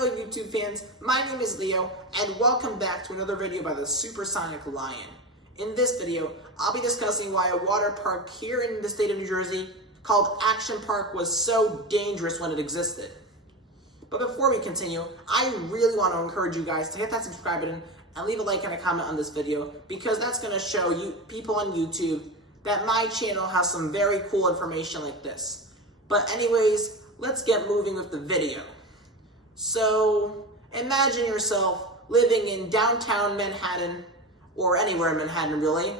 Hello YouTube fans, my name is Leo, and welcome back to another video by the Supersonic Lion. In this video, I'll be discussing why a water park here in the state of New Jersey called Action Park was so dangerous when it existed. But before we continue, I really want to encourage you guys to hit that subscribe button and leave a like and a comment on this video, because that's going to show you people on YouTube that my channel has some very cool information like this. But anyways, let's get moving with the video. So, imagine yourself living in downtown Manhattan, or anywhere in Manhattan really,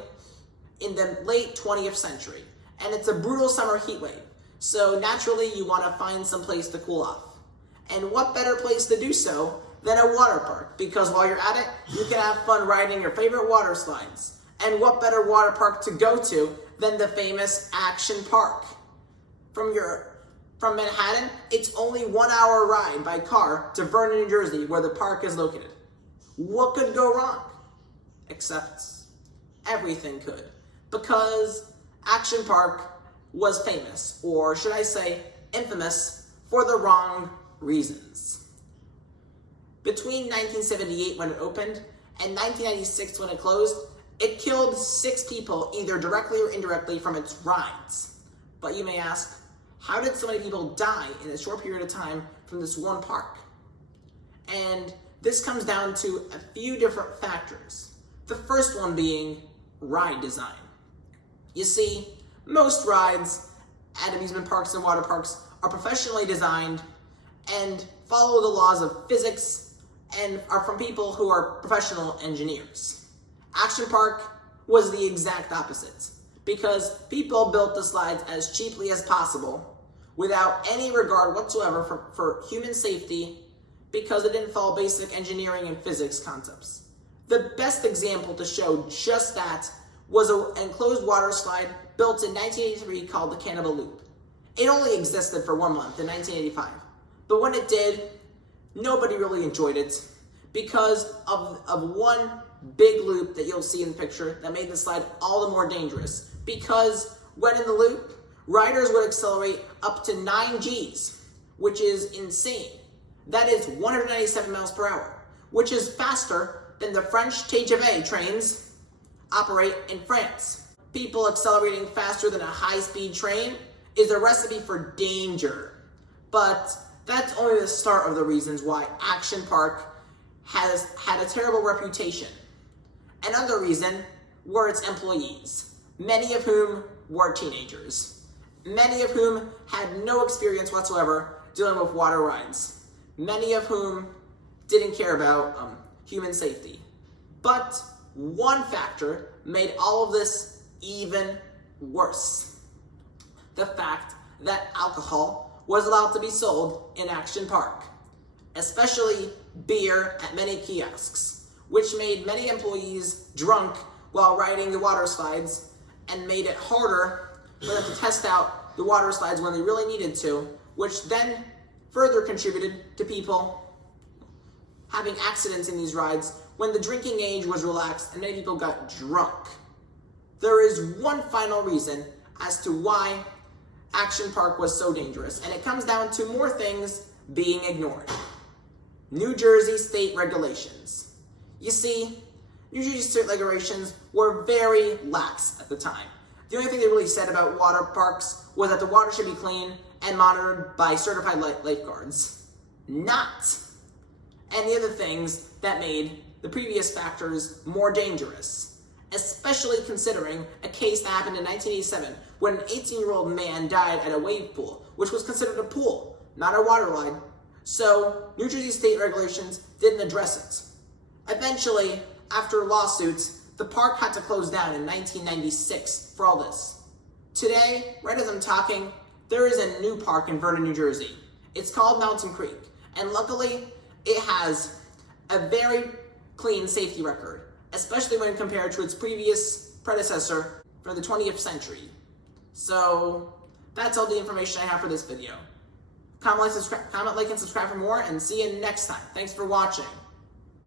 in the late 20th century, and it's a brutal summer heat wave. So naturally you want to find some place to cool off. And what better place to do so than a water park? Because while you're at it, you can have fun riding your favorite water slides. And what better water park to go to than the famous Action Park? From Manhattan, it's only 1 hour ride by car to Vernon, New Jersey, where the park is located. What could go wrong? Except everything could. Because Action Park was famous, or should I say infamous, for the wrong reasons. Between 1978 when it opened and 1996 when it closed, it killed 6 people either directly or indirectly from its rides. But you may ask, how did so many people die in a short period of time from this one park? And this comes down to a few different factors. The first one being ride design. You see, most rides at amusement parks and water parks are professionally designed and follow the laws of physics and are from people who are professional engineers. Action Park was the exact opposite, because people built the slides as cheaply as possible without any regard whatsoever for human safety, because it didn't follow basic engineering and physics concepts. The best example to show just that was an enclosed water slide built in 1983 called the Cannibal Loop. It only existed for 1 month in 1985, but when it did, nobody really enjoyed it because of one big loop that you'll see in the picture that made the slide all the more dangerous. Because when in the loop, riders would accelerate up to 9 Gs, which is insane. That is 197 miles per hour, which is faster than the French TGV trains operate in France. People accelerating faster than a high-speed train is a recipe for danger. But that's only the start of the reasons why Action Park has had a terrible reputation. Another reason were its employees, many of whom were teenagers, many of whom had no experience whatsoever dealing with water rides, many of whom didn't care about human safety. But one factor made all of this even worse: the fact that alcohol was allowed to be sold in Action Park, especially beer at many kiosks, which made many employees drunk while riding the water slides and made it harder for them to test out the water slides when they really needed to, which then further contributed to people having accidents in these rides when the drinking age was relaxed and many people got drunk. There is one final reason as to why Action Park was so dangerous, and it comes down to more things being ignored. New Jersey state regulations. You see, New Jersey state regulations were very lax at the time. The only thing they really said about water parks was that the water should be clean and monitored by certified lifeguards. Not any of the things that made the previous factors more dangerous, especially considering a case that happened in 1987 when an 18-year-old man died at a wave pool, which was considered a pool, not a water line. So New Jersey state regulations didn't address it. Eventually, after lawsuits, the park had to close down in 1996 for all this. Today, right as I'm talking, there is a new park in Vernon, New Jersey. It's called Mountain Creek, and luckily, it has a very clean safety record, especially when compared to its previous predecessor from the 20th century. So, that's all the information I have for this video. Comment, like, and subscribe for more, and see you next time. Thanks for watching.